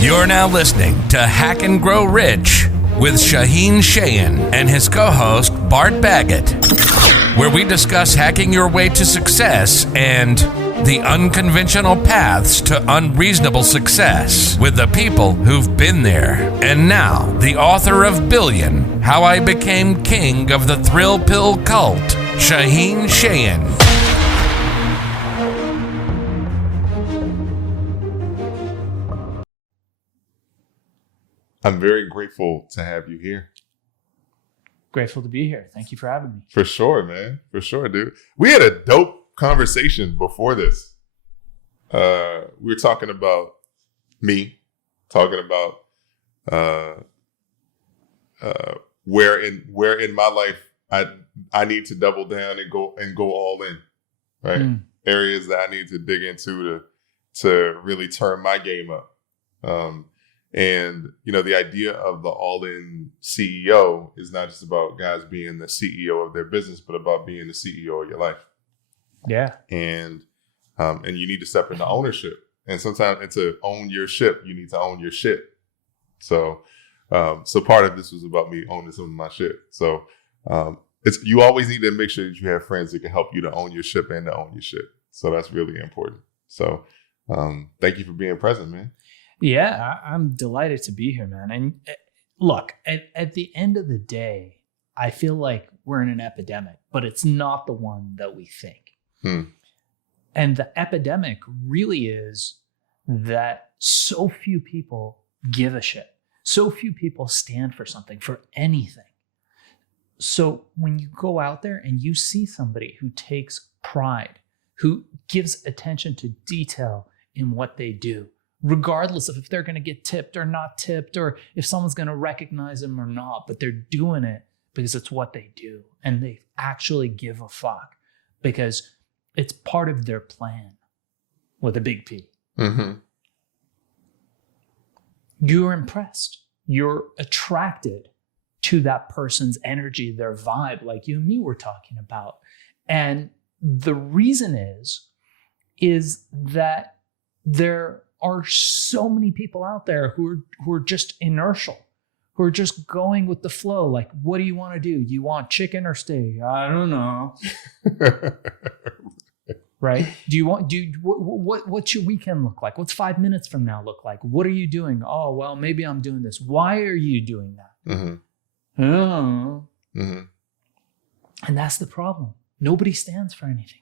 You're now listening to Hack and Grow Rich with Shaahin Cheyene and his co-host Bart Baggett, where we discuss hacking your way to success and the unconventional paths to unreasonable success with the people who've been there. And now, the author of Billion, How I Became King of the Thrill Pill Cult, Shaahin Cheyene. I'm very grateful to have you here. Grateful to be here. Thank you for having me. For sure, man. For sure, dude. We had a dope conversation before this. We were talking about me, talking about where in my life I need to double down and go all in, right? Areas that I need to dig into to really turn my game up. And, you know, the idea of the all-in CEO is not just about guys being the CEO of their business, but about being the CEO of your life. Yeah. And you need to step into ownership. And sometimes to own your ship, you need to own your shit. So part of this was about me owning some of my shit. So you always need to make sure that you have friends that can help you to own your ship and to own your shit. So that's really important. So thank you for being present, man. Yeah, I'm delighted to be here, man. And look, at the end of the day, I feel like we're in an epidemic, but it's not the one that we think. And the epidemic really is that so few people give a shit. So few people stand for something, for anything. So when you go out there and you see somebody who takes pride, who gives attention to detail in what they do, regardless of if they're going to get tipped or not tipped, or if someone's going to recognize them or not, but they're doing it because it's what they do. And they actually give a fuck because it's part of their plan with a big P. Mm-hmm. You're impressed. You're attracted to that person's energy, their vibe, like you and me were talking about. And the reason is that there are so many people out there who are just inertial, who are just going with the flow. Like, what do you want to do? You want chicken or steak? I don't know. Right? What's your weekend look like? What's 5 minutes from now look like? What are you doing? Oh, well, maybe I'm doing this. Why are you doing that? Mm-hmm. Oh. Mm-hmm. And that's the problem. Nobody stands for anything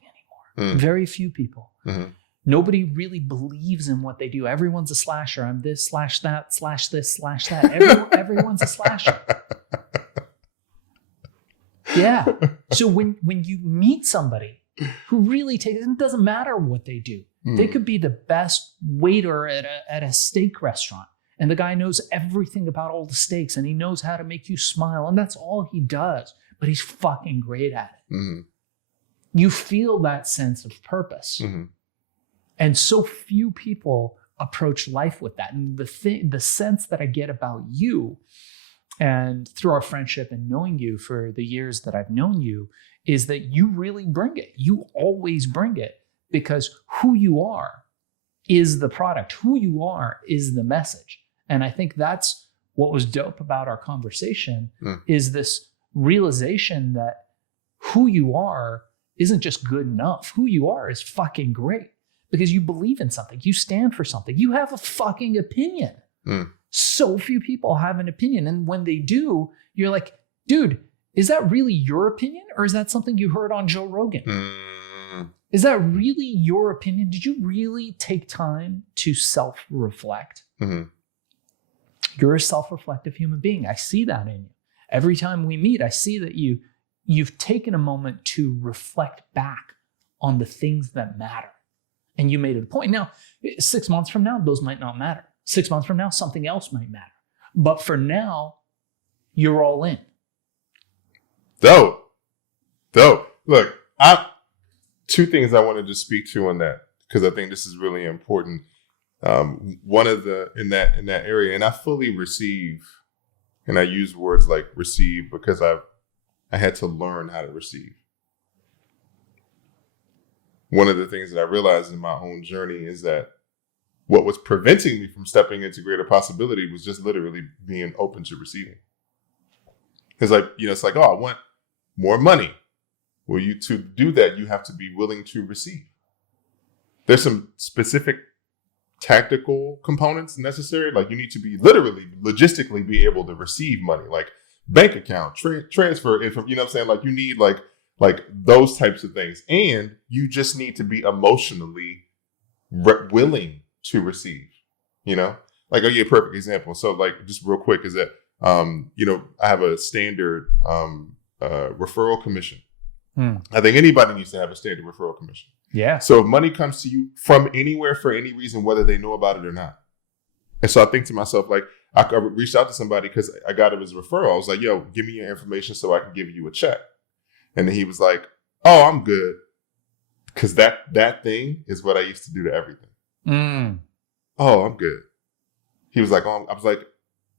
anymore. Very few people. Mm-hmm. Nobody really believes in what they do. Everyone's a slasher. I'm this slash that slash this slash that. Everyone's a slasher. Yeah. So when you meet somebody who really takes, it doesn't matter what they do. They could be the best waiter at a steak restaurant. And the guy knows everything about all the steaks and he knows how to make you smile. And that's all he does. But he's fucking great at it. Mm-hmm. You feel that sense of purpose. Mm-hmm. And so few people approach life with that. And the sense that I get about you, and through our friendship and knowing you for the years that I've known you, is that you really bring it. You always bring it, because who you are is the product. Who you are is the message. And I think that's what was dope about our conversation, is this realization that who you are isn't just good enough. Who you are is fucking great. Because you believe in something. You stand for something. You have a fucking opinion. So few people have an opinion. And when they do, you're like, dude, is that really your opinion? Or is that something you heard on Joe Rogan? Is that really your opinion? Did you really take time to self-reflect? Mm-hmm. You're a self-reflective human being. I see that in you. Every time we meet, I see that you've taken a moment to reflect back on the things that matter. And you made it a point. Now, 6 months from now, those might not matter. 6 months from now, something else might matter. But for now, you're all in. Dope. Look, two things I wanted to speak to on that, because I think this is really important. One of in that area, and I fully receive, and I use words like receive because I had to learn how to receive. One of the things that I realized in my own journey is that What was preventing me from stepping into greater possibility was just literally being open to receiving. It's like, it's like, oh, I want more money. Well, to do that, you have to be willing to receive. There's some specific tactical components necessary. Like you need to be literally, logistically be able to receive money, like bank account, transfer info, you know what I'm saying? Like you need like those types of things. And you just need to be emotionally willing to receive, like, I'll give you a perfect example. So like, just real quick is that, I have a standard referral commission. I think anybody needs to have a standard referral commission. Yeah. So if money comes to you from anywhere for any reason, whether they know about it or not. And so I think to myself, like, I reached out to somebody because I got it as a referral. I was like, yo, give me your information so I can give you a check. And then he was like, oh, I'm good. Because that thing is what I used to do to everything. Oh, I'm good. He was like, oh, I was like,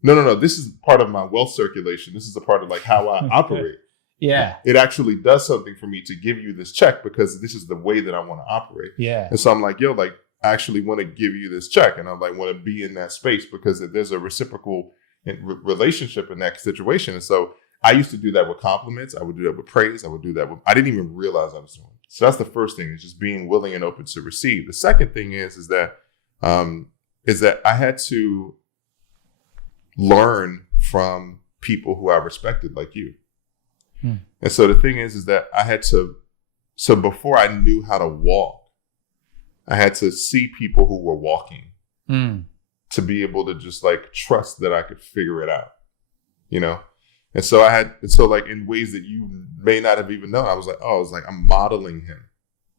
no. This is part of my wealth circulation. This is a part of like how I operate. Yeah. It actually does something for me to give you this check because this is the way that I want to operate. Yeah. And so I'm like, yo, like, I actually want to give you this check. And I like want to be in that space because there's a reciprocal relationship in that situation. And so I used to do that with compliments. I would do that with praise. I would do that with, I didn't even realize I was doing it. So that's the first thing, is just being willing and open to receive. The second thing is that I had to learn from people who I respected, like you. And so the thing is that I had to, so before I knew how to walk, I had to see people who were walking to be able to just like trust that I could figure it out, And so like in ways that you may not have even known, I was like, I'm modeling him,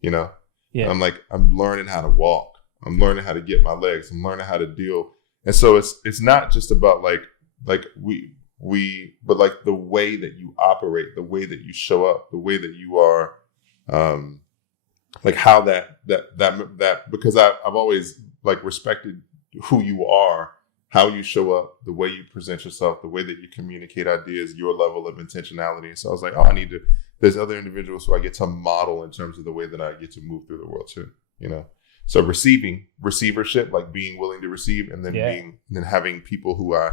Yeah. I'm like, I'm learning how to walk. I'm learning how to get my legs. I'm learning how to deal. And so it's not just about but like the way that you operate, the way that you show up, the way that you are, like how that because I've always like respected who you are, how you show up, the way you present yourself, the way that you communicate ideas, your level of intentionality. So I was like, there's other individuals who I get to model in terms of the way that I get to move through the world too, So receivership, like being willing to receive, and then then having people who I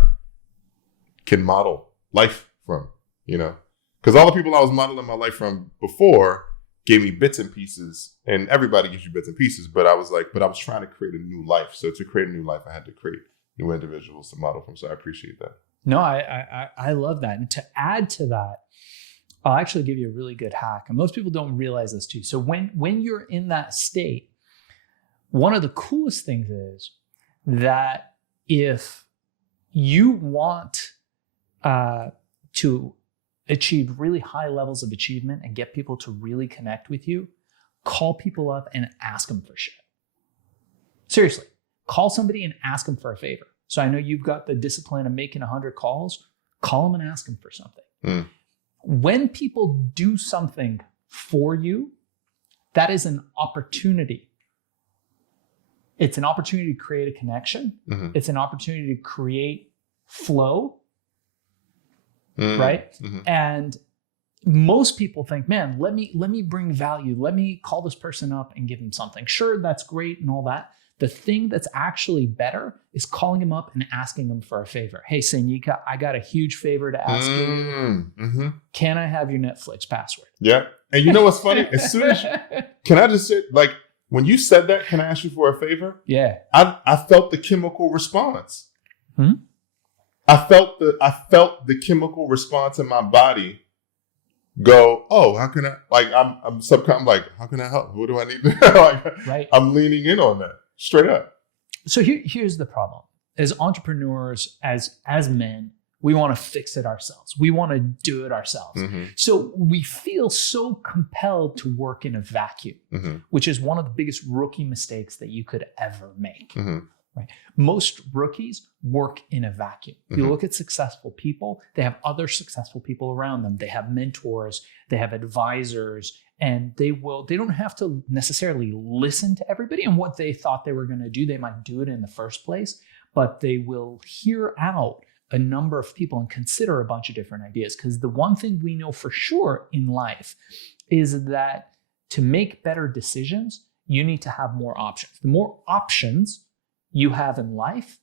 can model life from, because all the people I was modeling my life from before gave me bits and pieces, and everybody gives you bits and pieces. But I was trying to create a new life. So to create a new life, I had to create new individuals to model from. So I appreciate that. No, I love that. And to add to that, I'll actually give you a really good hack. And most people don't realize this too. So when you're in that state, one of the coolest things is that if you want to achieve really high levels of achievement and get people to really connect with you, call people up and ask them for shit. Seriously, call somebody and ask them for a favor. So I know you've got the discipline of making 100 calls. Call them and ask them for something. When people do something for you, that is an opportunity. It's an opportunity to create a connection. It's an opportunity to create flow. Right? And most people think, man, let me bring value. Let me call this person up and give them something. Sure, that's great and all that. The thing that's actually better is calling them up and asking them for a favor. Hey, Sanyika, I got a huge favor to ask you. Can I have your Netflix password? Yeah. And you know what's funny? As soon as can I just say, like, when you said that, can I ask you for a favor? Yeah. I felt the chemical response. I felt the chemical response in my body go, oh, how can I, like, I'm like, how can I help? What do I need to, like, right. I'm leaning in on that straight up. So here's the problem. As entrepreneurs, as men, we want to fix it ourselves. We want to do it ourselves. So we feel so compelled to work in a vacuum, which is one of the biggest rookie mistakes that you could ever make. Right? Most rookies work in a vacuum. If you look at successful people, they have other successful people around them. They have mentors, they have advisors, and they don't have to necessarily listen to everybody and what they thought they were going to do. They might do it in the first place, but they will hear out a number of people and consider a bunch of different ideas. Because the one thing we know for sure in life is that to make better decisions, you need to have more options. The more options you have in life,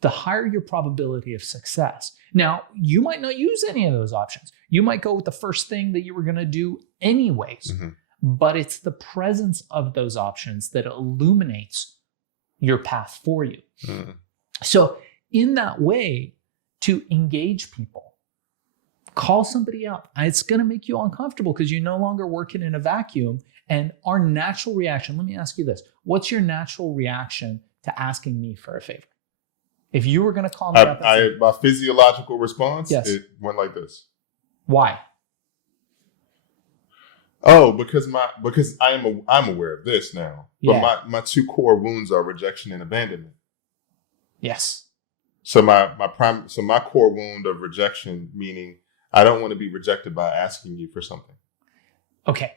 the higher your probability of success. Now, you might not use any of those options. You might go with the first thing that you were going to do anyways, but it's the presence of those options that illuminates your path for you. So in that way, to engage people, call somebody up. It's going to make you uncomfortable because you're no longer working in a vacuum. And our natural reaction, let me ask you this. What's your natural reaction to asking me for a favor? If you were going to call me up, my physiological response, yes, it went like this. Why? Oh, because I'm aware of this now. But Yeah. my two core wounds are rejection and abandonment. Yes. So my core wound of rejection, meaning I don't want to be rejected by asking you for something. Okay.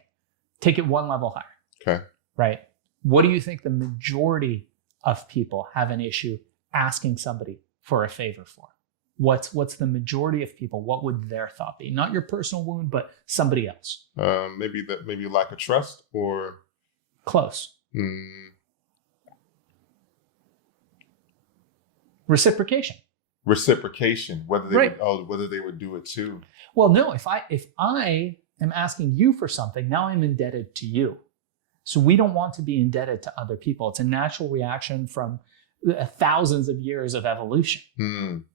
Take it one level higher. Okay. Right. What do you think the majority of people have an issue asking somebody for a favor for? What's the majority of people? What would their thought be? Not your personal wound, but somebody else. Maybe lack of trust or close. Reciprocation. Whether they Right. whether they would do it too. Well, no. If I am asking you for something, now I'm indebted to you. So we don't want to be indebted to other people. It's a natural reaction from thousands of years of evolution.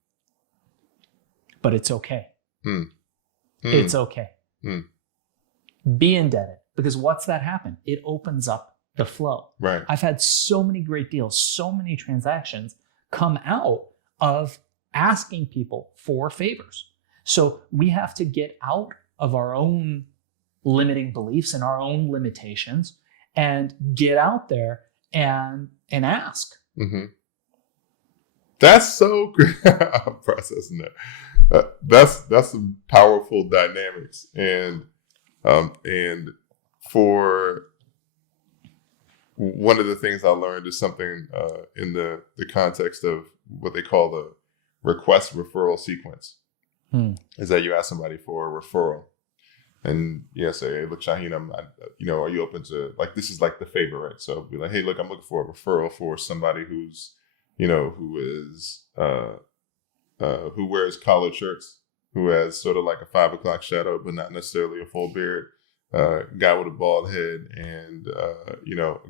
But it's okay. It's okay. Be indebted, because what's that happen? It opens up the flow. Right. I've had so many great deals, so many transactions come out of asking people for favors. So we have to get out of our own limiting beliefs and our own limitations and get out there and ask. That's so great. I'm processing that. That's some powerful dynamics, and for one of the things I learned is something in the context of what they call the request referral sequence. Is that you ask somebody for a referral, and say, "Hey, look, Shaahin, are you open to, like, this is like the favor, right?" So be like, "Hey, look, I'm looking for a referral for somebody who's, who wears collared shirts, who has sort of like a 5 o'clock shadow, but not necessarily a full beard, guy with a bald head, and a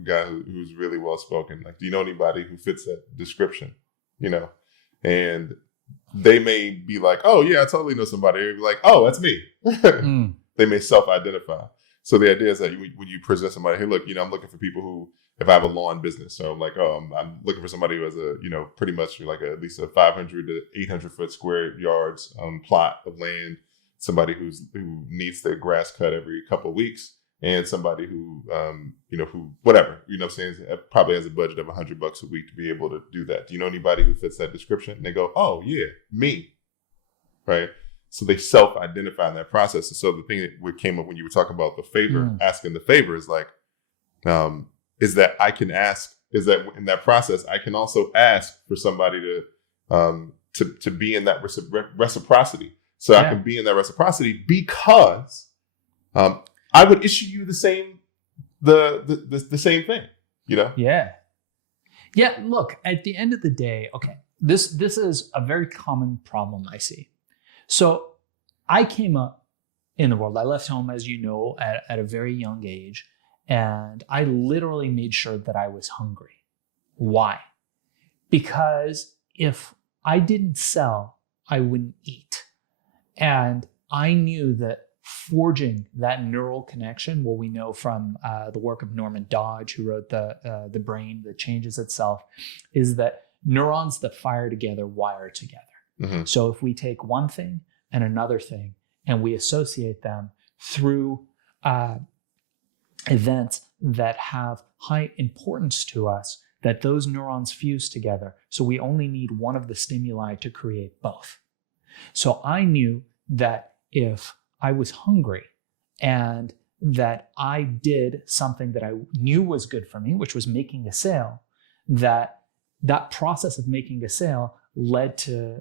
guy who's really well spoken. Like, do you know anybody who fits that description? And they may be like, "Oh yeah, I totally know somebody." They'd be like, "Oh, that's me." They may self-identify. So the idea is that when you present somebody, "Hey, look, I'm looking for people who, if I have a lawn business, so I'm like, I'm looking for somebody who has a, pretty much like at least a 500 to 800 foot square yards plot of land, somebody who needs their grass cut every couple of weeks, and somebody who, who, whatever, I'm saying, probably has a budget of $100 a week to be able to do that. Do you know anybody who fits that description?" And they go, "Oh yeah, me." Right. So they self-identify in that process. And so the thing that came up when you were talking about the favor, asking the favor, is like, is that I can ask, is that in that process, I can also ask for somebody to be in that reciprocity. So I can be in that reciprocity because I would issue you the same thing, Yeah. Yeah. Look, at the end of the day, okay, this is a very common problem I see. So I came up in the world. I left home, as you know, at a very young age. And I literally made sure that I was hungry. Why? Because if I didn't sell, I wouldn't eat. And I knew that forging that neural connection, what we know from the work of Norman Dodge, who wrote The Brain That Changes Itself, is that neurons that fire together wire together. So if we take one thing and another thing and we associate them through events that have high importance to us, that those neurons fuse together. So we only need one of the stimuli to create both. So I knew that if I was hungry and that I did something that I knew was good for me, which was making a sale, that process of making a sale led to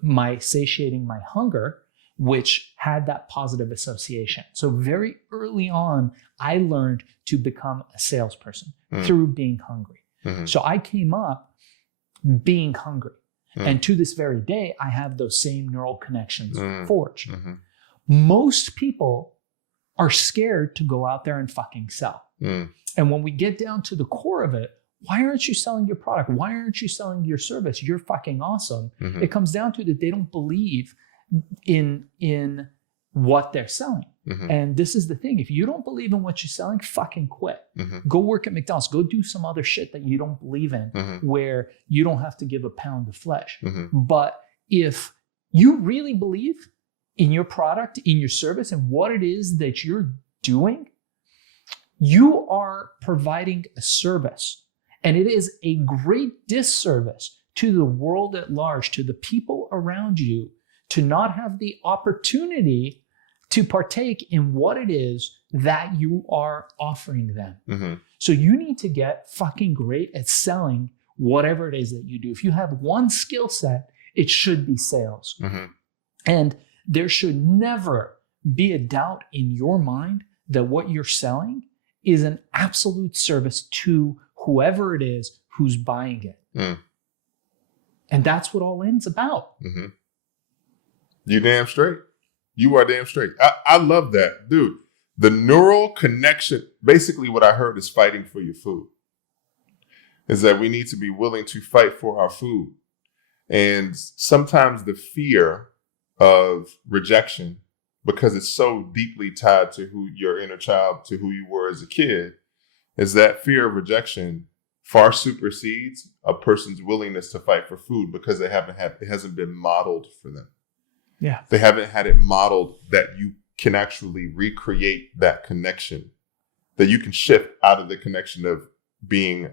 my satiating my hunger, which had that positive association. So very early on, I learned to become a salesperson through being hungry. So I came up being hungry. And to this very day, I have those same neural connections forged. Most people are scared to go out there and fucking sell. And when we get down to the core of it, why aren't you selling your product? Why aren't you selling your service? You're fucking awesome. It comes down to that they don't believe in what they're selling. And this is the thing. If you don't believe in what you're selling, fucking quit. Go work at McDonald's. Go do some other shit that you don't believe in where you don't have to give a pound of flesh. But if you really believe in your product, in your service, and what it is that you're doing, you are providing a service. And it is a great disservice to the world at large, to the people around you, to not have the opportunity to partake in what it is that you are offering them. So you need to get fucking great at selling whatever it is that you do. If you have one skill set, it should be sales. And there should never be a doubt in your mind that what you're selling is an absolute service to whoever it is who's buying it. And that's what all in's about. You damn straight. You are damn straight. I love that. Dude, the neural connection, basically what I heard is fighting for your food. Is that we need to be willing to fight for our food. And sometimes the fear of rejection, because it's so deeply tied to who your inner child, to who you were as a kid, is that fear of rejection far supersedes a person's willingness to fight for food because it hasn't been modeled for them. Yeah. They haven't had it modeled that you can actually recreate that connection, that you can shift out of the connection of being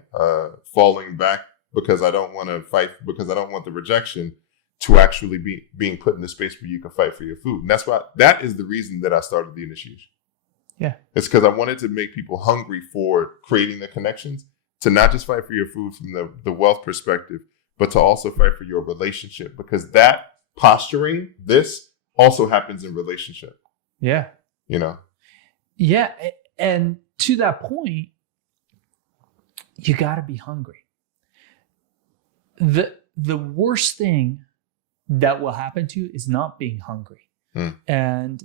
falling back because I don't want to fight, because I don't want the rejection, to actually being put in a space where you can fight for your food. And that is the reason that I started the initiation. Yeah. It's because I wanted to make people hungry for creating the connections, to not just fight for your food from the wealth perspective, but to also fight for your relationship, because that posturing, this also happens in relationship. Yeah. You know? Yeah. And to that point, you got to be hungry. The worst thing that will happen to you is not being hungry. And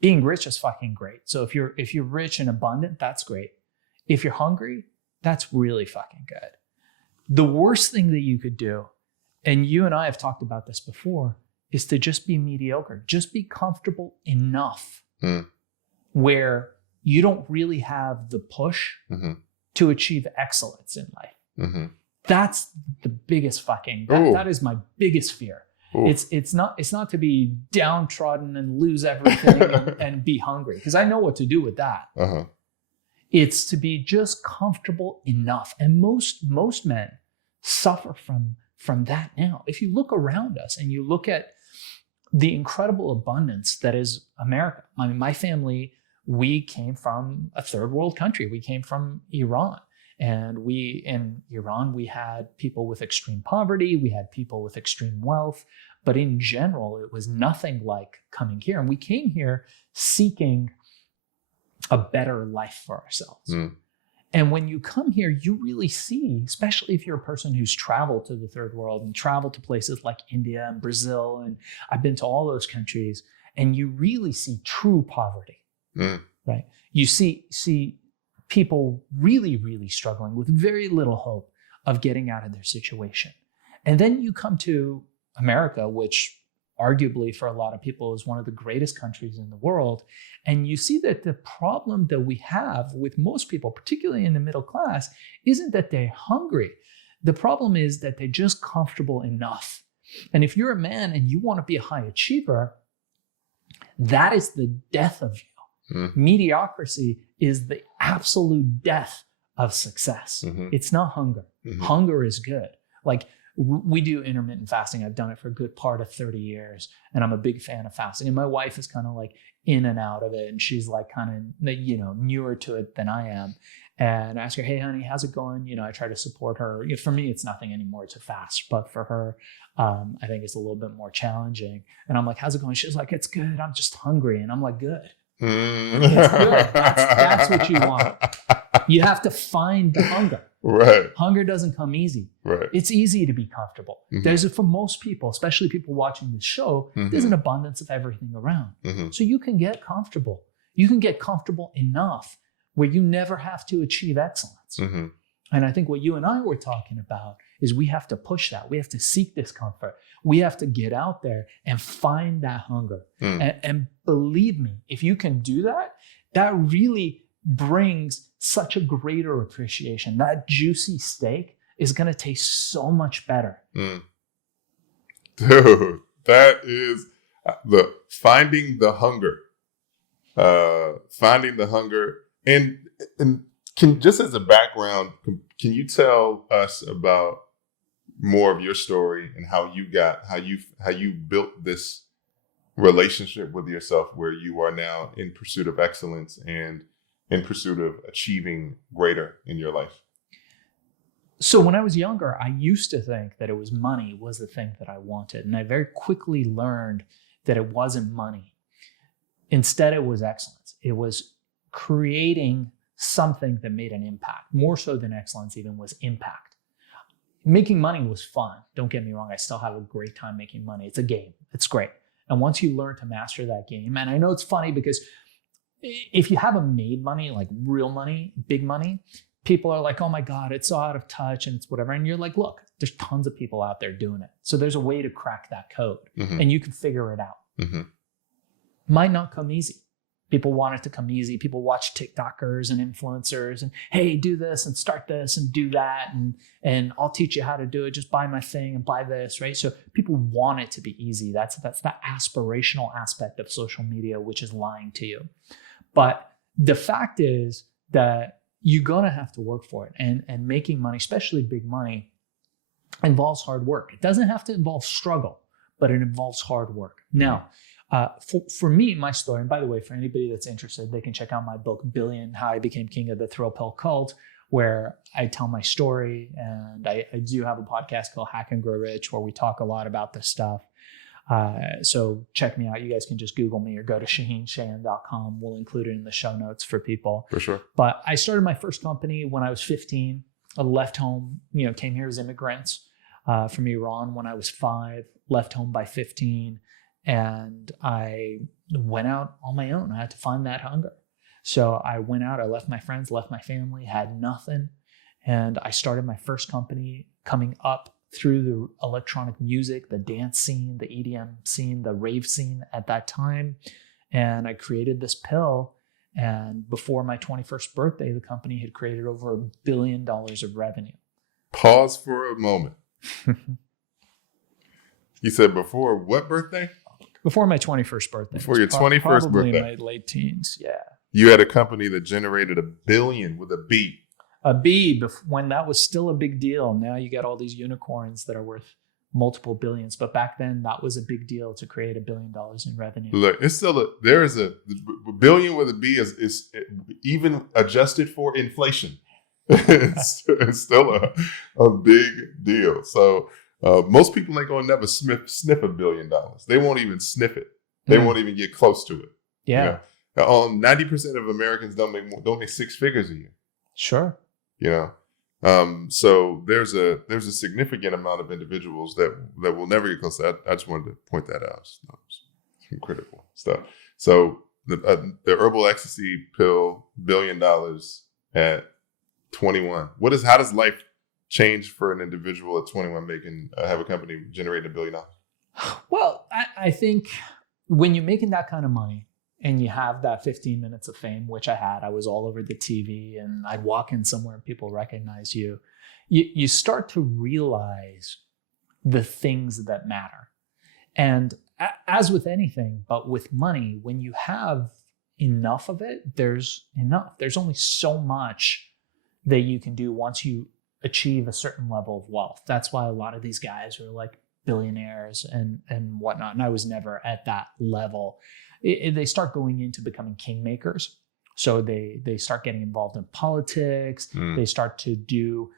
being rich is fucking great. So if you're rich and abundant, that's great. If you're hungry, that's really fucking good. The worst thing that you could do, and you and I have talked about this before, is to just be mediocre. Just be comfortable enough where you don't really have the push to achieve excellence in life. That's the biggest fucking, that is my biggest fear. It's not to be downtrodden and lose everything and be hungry, because I know what to do with that. It's to be just comfortable enough. And most men suffer from that now. If you look around us and you look at the incredible abundance that is America. I mean, my family, we came from a third world country. We came from Iran. And in Iran, we had people with extreme poverty. We had people with extreme wealth. But in general, it was nothing like coming here. And we came here seeking a better life for ourselves. And when you come here, you really see, especially if you're a person who's traveled to the third world and traveled to places like India and Brazil, and I've been to all those countries, and you really see true poverty, right? You see people really, really struggling with very little hope of getting out of their situation. And then you come to America, which arguably for a lot of people is one of the greatest countries in the world. And you see that the problem that we have with most people, particularly in the middle class, isn't that they're hungry. The problem is that they're just comfortable enough. And if you're a man and you want to be a high achiever, that is the death of you. Mediocrity is the absolute death of success. It's not hunger. Hunger is good. Like, we do intermittent fasting. I've done it for a good part of 30 years, and I'm a big fan of fasting. And my wife is kind of like in and out of it, and she's like kind of, newer to it than I am. And I ask her, "Hey, honey, how's it going?" I try to support her. For me, it's nothing anymore to fast, but for her, I think it's a little bit more challenging. And I'm like, "How's it going?" She's like, "It's good. I'm just hungry." And I'm like, "Good. It's good. That's what you want. You have to find the hunger. Right. Hunger doesn't come easy. Right. It's easy to be comfortable. For most people, especially people watching this show, there's an abundance of everything around. So you can get comfortable. You can get comfortable enough where you never have to achieve excellence. And I think what you and I were talking about is we have to push that. We have to seek discomfort. We have to get out there and find that hunger. And believe me, if you can do that, that really brings such a greater appreciation. That juicy steak is going to taste so much better. Dude, that is finding the hunger. Finding the hunger. And just as a background, can you tell us about more of your story and how you built this relationship with yourself where you are now in pursuit of excellence and in pursuit of achieving greater in your life? So when I was younger, I used to think that it was money was the thing that I wanted. And I very quickly learned that it wasn't money. Instead, it was excellence. It was creating something that made an impact. More so than excellence even was impact. Making money was fun. Don't get me wrong. I still have a great time making money. It's a game. It's great. And once you learn to master that game, and I know it's funny because if you haven't made money, like real money, big money, people are like, oh my God, it's so out of touch and it's whatever. And you're like, look, there's tons of people out there doing it. So there's a way to crack that code and you can figure it out. Might not come easy. People want it to come easy. People watch TikTokers and influencers and, hey, do this and start this and do that. And I'll teach you how to do it. Just buy my thing and buy this, right? So people want it to be easy. That's that aspirational aspect of social media, which is lying to you. But the fact is that you're going to have to work for it. And making money, especially big money, involves hard work. It doesn't have to involve struggle, but it involves hard work. Now, for me, my story, and by the way, for anybody that's interested, they can check out my book, Billion, How I Became King of the Thrill Pill Cult, where I tell my story. And I do have a podcast called Hack and Grow Rich, where we talk a lot about this stuff. So check me out. You guys can just Google me or go to ShaahinCheyene.com. We'll include it in the show notes for people. For sure. But I started my first company when I was 15. I left home, came here as immigrants from Iran when I was 5, left home by 15. And I went out on my own. I had to find that hunger. So I went out, I left my friends, left my family, had nothing. And I started my first company coming up through the electronic music, the dance scene, the EDM scene, the rave scene at that time. And I created this pill. And before my 21st birthday, the company had created over $1 billion of revenue. Pause for a moment. You said before what birthday? Before my 21st birthday. Before your 21st probably birthday. My late teens, yeah. You had a company that generated $1 billion with a B. A B, when that was still a big deal. Now you got all these unicorns that are worth multiple billions. But back then, that was a big deal to create $1 billion in revenue. Look, it's still there is a billion with a B is even adjusted for inflation. it's still a big deal. So most people ain't gonna never sniff $1 billion. They won't even sniff it. They won't even get close to it. Yeah. 90% of Americans don't make 6 figures a year. Sure. So there's a significant amount of individuals that will never get close to that. I just wanted to point that out. It's some critical stuff. So the herbal ecstasy pill, $1 billion at 21. How does life change for an individual at 21 have a company generate $1 billion? Well, I think when you're making that kind of money and you have that 15 minutes of fame, which I had, I was all over the TV and I'd walk in somewhere and people recognize you, you start to realize the things that matter. And as with anything, but with money, when you have enough of it, there's enough. There's only so much that you can do once you achieve a certain level of wealth. That's why a lot of these guys are like billionaires and whatnot. And I was never at that level. They start going into becoming kingmakers. So they start getting involved in politics. They start to do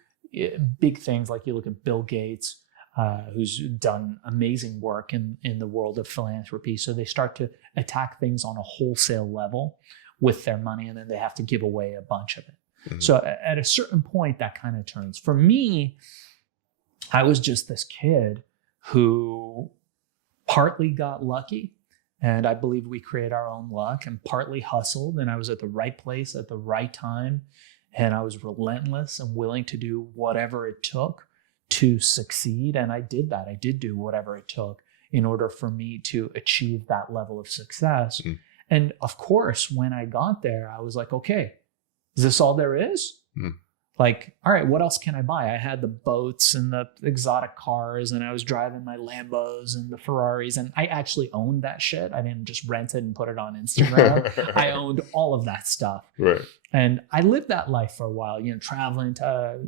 big things. Like you look at Bill Gates. who's done amazing work in the world of philanthropy. So they start to attack things on a wholesale level with their money, and then they have to give away a bunch of it. Mm-hmm. So at a certain point, that kind of turns. For me, I was just this kid who partly got lucky, and I believe we create our own luck, and partly hustled, and I was at the right place at the right time, and I was relentless and willing to do whatever it took to succeed. And I did that. I did do whatever it took in order for me to achieve that level of success. Mm. And of course, when I got there, I was like, okay, is this all there is? Mm. Like, all right, what else can I buy? I had the boats and the exotic cars, and I was driving my Lambos and the Ferraris, and I actually owned that shit. I didn't just rent it and put it on Instagram. I owned all of that stuff. Right. And I lived that life for a while, traveling to,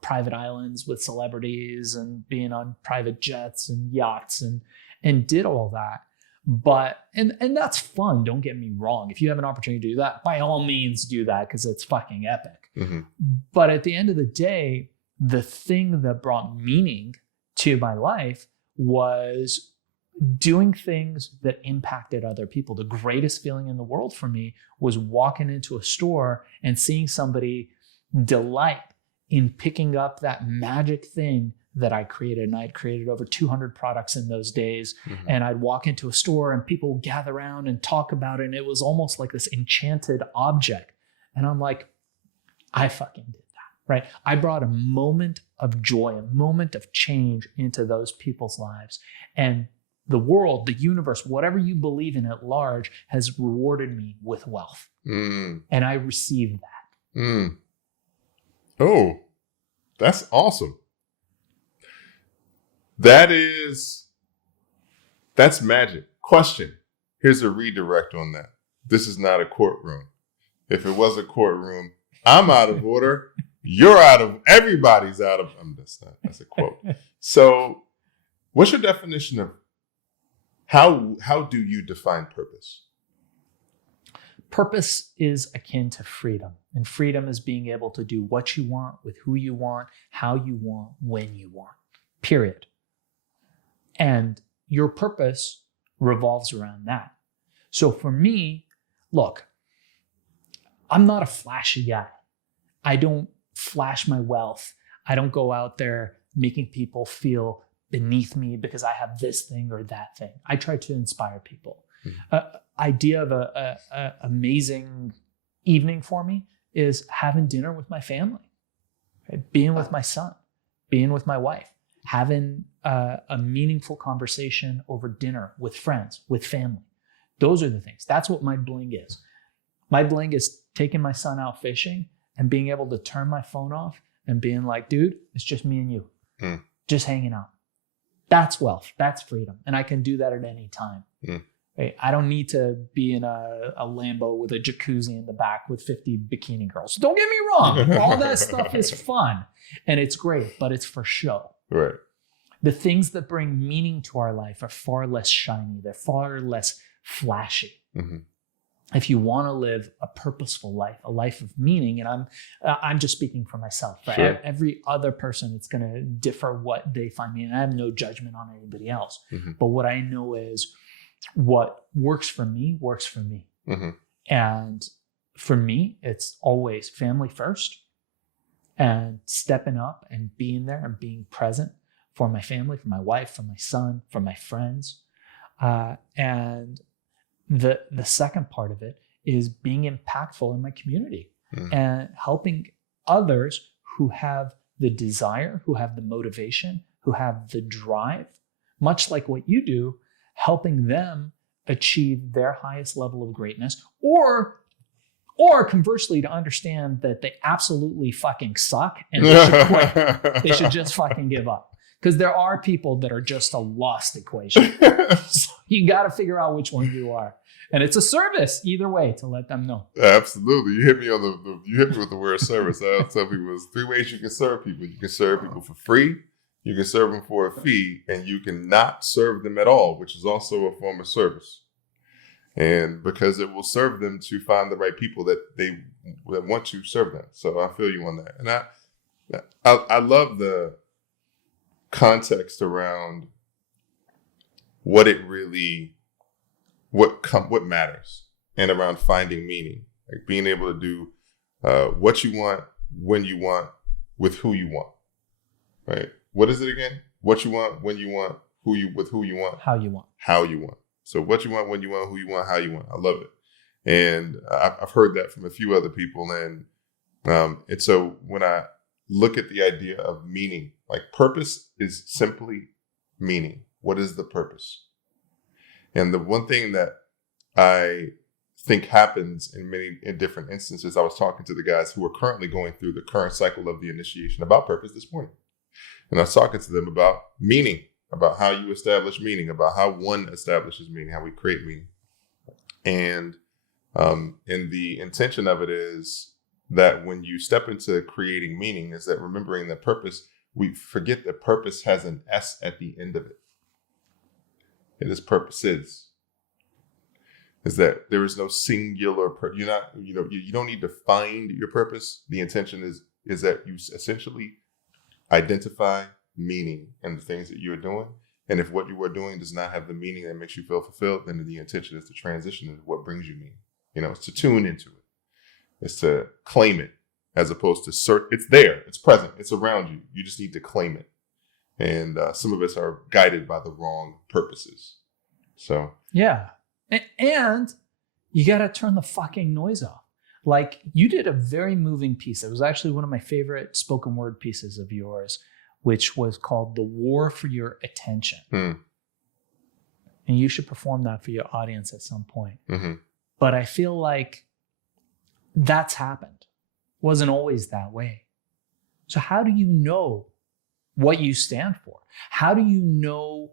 private islands with celebrities and being on private jets and yachts and did all that. But, and that's fun. Don't get me wrong. If you have an opportunity to do that, by all means do that, because it's fucking epic. Mm-hmm. But at the end of the day, the thing that brought meaning to my life was doing things that impacted other people. The greatest feeling in the world for me was walking into a store and seeing somebody delight in picking up that magic thing that I created. And I'd created over 200 products in those days. Mm-hmm. And I'd walk into a store and people would gather around and talk about it. And it was almost like this enchanted object. And I'm like, I fucking did that, right? I brought a moment of joy, a moment of change into those people's lives. And the world, the universe, whatever you believe in at large, has rewarded me with wealth. Mm. And I received that. Mm. Oh, that's awesome. That's magic. Question. Here's a redirect on that. This is not a courtroom. If it was a courtroom, I'm out of order. You're out of, everybody's out of, that's a quote. So what's your definition of, how do you define purpose? Purpose is akin to freedom. And freedom is being able to do what you want, with who you want, how you want, when you want, period. And your purpose revolves around that. So for me, look, I'm not a flashy guy. I don't flash my wealth. I don't go out there making people feel beneath me because I have this thing or that thing. I try to inspire people. Mm-hmm. Idea of a amazing evening for me is having dinner with my family, right? Being with my son, being with my wife, having a meaningful conversation over dinner with friends, with family. Those are the things. That's what my bling is. My bling is taking my son out fishing and being able to turn my phone off and being like, dude, it's just me and you, just hanging out. That's wealth. That's freedom. And I can do that at any time. Right? I don't need to be in a Lambo with a jacuzzi in the back with 50 bikini girls. Don't get me wrong. All that stuff is fun and it's great, but it's for show. Right. The things that bring meaning to our life are far less shiny. They're far less flashy. Mm-hmm. If you want to live a purposeful life, a life of meaning, and I'm just speaking for myself. Right? Sure. Every other person, it's going to differ what they find meaning. I have no judgment on anybody else. Mm-hmm. But what I know is what works for me works for me. Mm-hmm. And for me, it's always family first and stepping up and being there and being present for my family, for my wife, for my son, for my friends. And the second part of it is being impactful in my community and helping others who have the desire, who have the motivation, who have the drive, much like what you do, helping them achieve their highest level of greatness, or conversely, to understand that they absolutely fucking suck and they should quit. They should just fucking give up. Because there are people that are just a lost equation. So you got to figure out which one you are. And it's a service either way to let them know. Absolutely. You hit me on you hit me with the word service. I tell people there's 3 ways you can serve people. You can serve people for free, you can serve them for a fee, and you can not serve them at all, which is also a form of service. And because it will serve them to find the right people that want to serve them. So I feel you on that. And I love the context around what matters, and around finding meaning, like being able to do what you want, when you want, with who you want. Right? What is it again? What you want, when you want, with who you want, how you want. So what you want, when you want, who you want, how you want. I love it. And I've heard that from a few other people. And so when I look at the idea of meaning, like purpose is simply meaning. What is the purpose? And the one thing that I think happens in different instances, I was talking to the guys who are currently going through the current cycle of the initiation about purpose this morning. And I was talking to them about meaning, about how you establish meaning, about how one establishes meaning, how we create meaning. And the intention of it is that when you step into creating meaning, is that remembering that purpose, we forget that purpose has an S at the end of it. It is purposes. Is that there is no singular, you don't need to find your purpose. The intention is that you essentially identify meaning in the things that you're doing. And if what you are doing does not have the meaning that makes you feel fulfilled, then the intention is to transition into what brings you meaning. It's to tune into it. It's to claim it, as opposed to search. It's there. It's present. It's around you. You just need to claim it. And some of us are guided by the wrong purposes. So yeah. And you got to turn the fucking noise off. Like, you did a very moving piece. It was actually one of my favorite spoken word pieces of yours, which was called The War for Your Attention. And you should perform that for your audience at some point. Mm-hmm. But I feel like that's happened. It wasn't always that way. So how do you know what you stand for? How do you know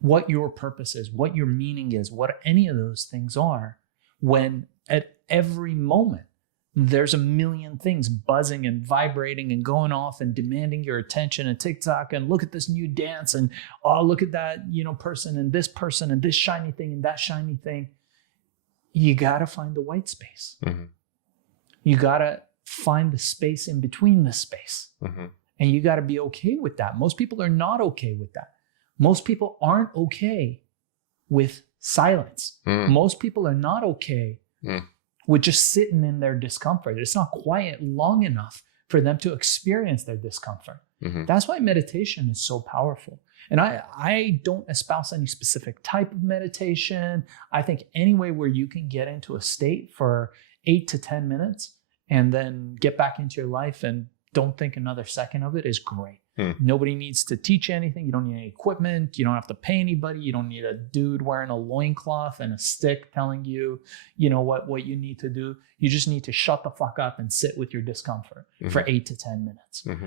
what your purpose is, what your meaning is, what any of those things are, when at every moment there's a million things buzzing and vibrating and going off and demanding your attention, and TikTok, and look at this new dance, and oh, look at that, person and this shiny thing and that shiny thing. You got to find the white space. Mm-hmm. You got to find the space in between the space. Mm-hmm. And you got to be okay with that. Most people are not okay with that. Most people aren't okay with silence. Most people are not okay with just sitting in their discomfort. It's not quiet long enough for them to experience their discomfort. Mm-hmm. That's why meditation is so powerful. And I don't espouse any specific type of meditation. I think any way where you can get into a state for 8 to 10 minutes and then get back into your life and don't think another second of it is great. Nobody needs to teach you anything. You don't need any equipment. You don't have to pay anybody. You don't need a dude wearing a loincloth and a stick telling you, what you need to do. You just need to shut the fuck up and sit with your discomfort for 8 to 10 minutes. Mm-hmm.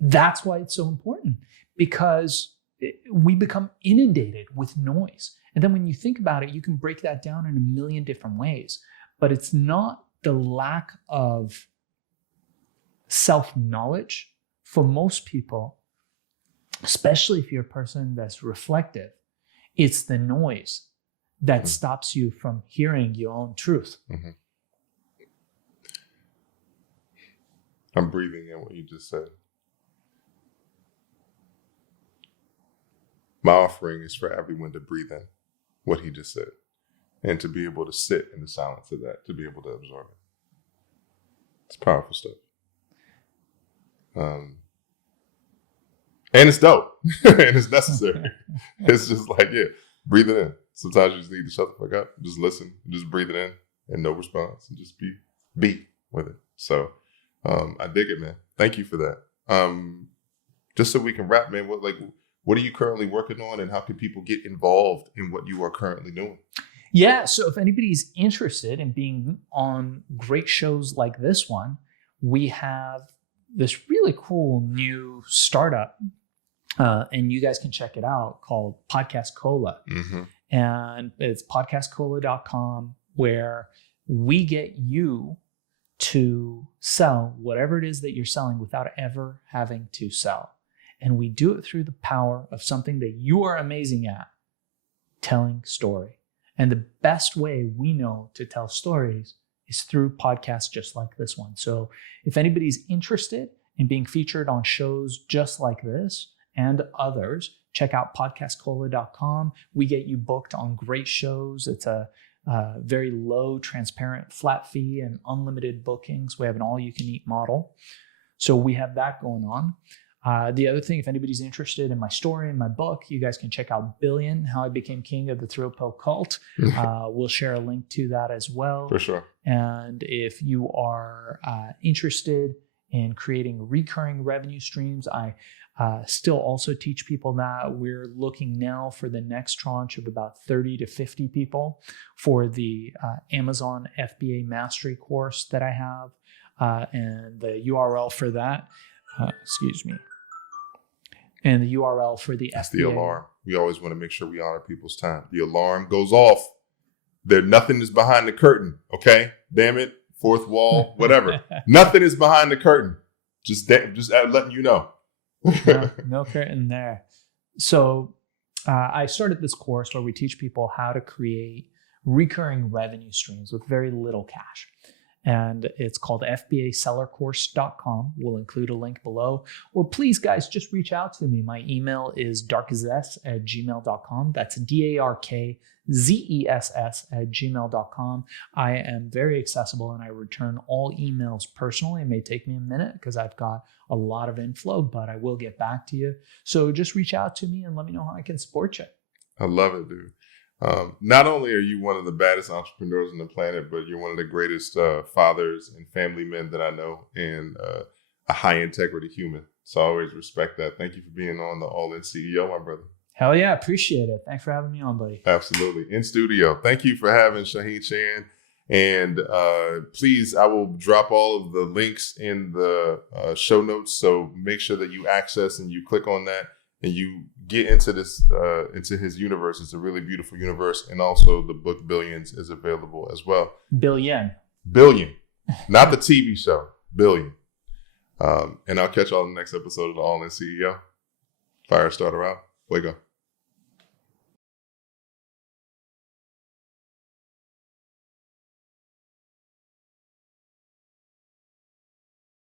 That's why it's so important, because we become inundated with noise. And then when you think about it, you can break that down in a million different ways. But it's not the lack of self-knowledge. For most people, especially if you're a person that's reflective, it's the noise that stops you from hearing your own truth. Mm-hmm. I'm breathing in what you just said. My offering is for everyone to breathe in what he just said, and to be able to sit in the silence of that, to be able to absorb it. It's powerful stuff. And it's dope and it's necessary. It's just like, breathe it in. Sometimes you just need to shut the fuck up, just listen, just breathe it in, and no response, and just be with it. So I dig it, man. Thank you for that. Just so we can wrap, man, what are you currently working on, and how can people get involved in what you are currently doing? Yeah, so if anybody's interested in being on great shows like this one, we have this really cool new startup, and you guys can check it out, called Podcast Cola. Mm-hmm. And it's podcastcola.com, where we get you to sell whatever it is that you're selling without ever having to sell. And we do it through the power of something that you are amazing at, telling story. And the best way we know to tell stories is through podcasts just like this one. So if anybody's interested in being featured on shows just like this and others. Check out podcastcola.com. We get you booked on great shows. It's a very low, transparent, flat fee and unlimited bookings. We have an all-you-can-eat model. So we have that going on. The other thing, if anybody's interested in my story and my book, you guys can check out Billion, How I Became King of the Thrill Pill Cult. We'll share a link to that as well. For sure. And if you are interested in creating recurring revenue streams, I still also teach people that. We're looking now for the next tranche of about 30 to 50 people for the Amazon FBA Mastery course that I have. And the URL for that, and the URL for the That's FBA. the alarm. We always want to make sure we honor people's time. The alarm goes off. Nothing is behind the curtain. Okay, damn it, fourth wall, whatever. Nothing is behind the curtain. Just letting you know. No curtain there. So I started this course where we teach people how to create recurring revenue streams with very little cash. And it's called FBAsellercourse.com. We'll include a link below. Or please, guys, just reach out to me. My email is darkzess@gmail.com. That's DARKZESS@gmail.com. I am very accessible and I return all emails personally. It may take me a minute because I've got a lot of inflow, but I will get back to you. So just reach out to me and let me know how I can support you. I love it, dude. Not only are you one of the baddest entrepreneurs on the planet, but you're one of the greatest fathers and family men that I know, and a high integrity human. So I always respect that. Thank you for being on the All In CEO, my brother. Hell yeah, appreciate it. Thanks for having me on, buddy. Absolutely. In studio. Thank you for having Shaahin Cheyene. And please, I will drop all of the links in the show notes. So make sure that you access and you click on that and you get into this, into his universe. It's a really beautiful universe. And also the book Billions is available as well. Billion. Not the TV show. Billion. And I'll catch y'all in the next episode of the All In CEO. Firestarter out. Wake up.